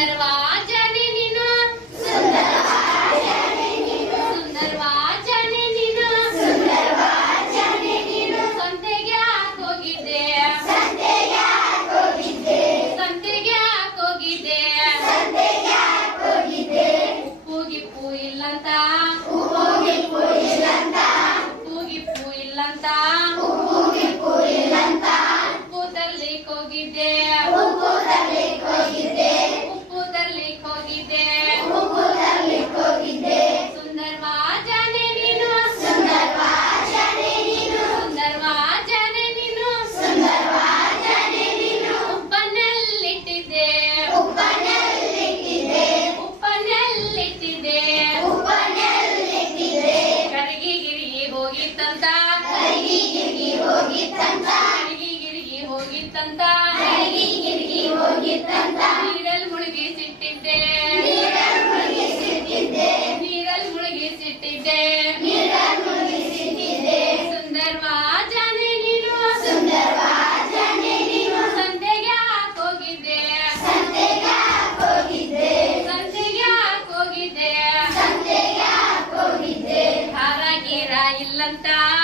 Manila. होगी संतान होगी संतान. lang ta.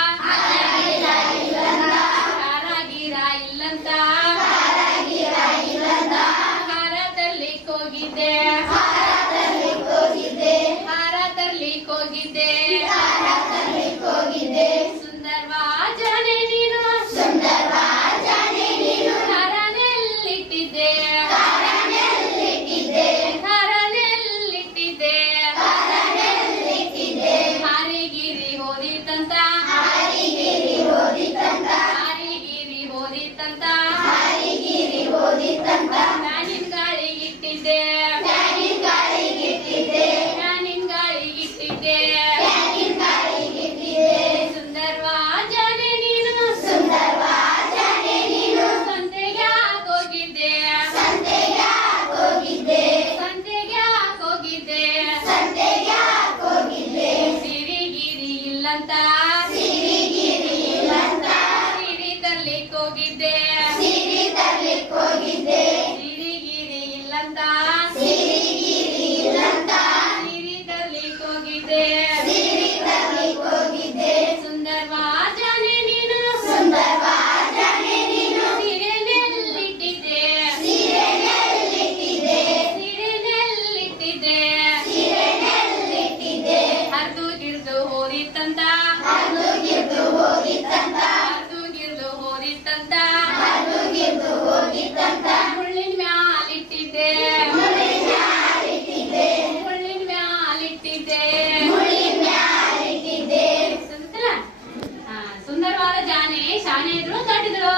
ಆನೆದ್ರು ದಡ್ಡದು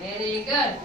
ವೆರಿ ಗುಡ್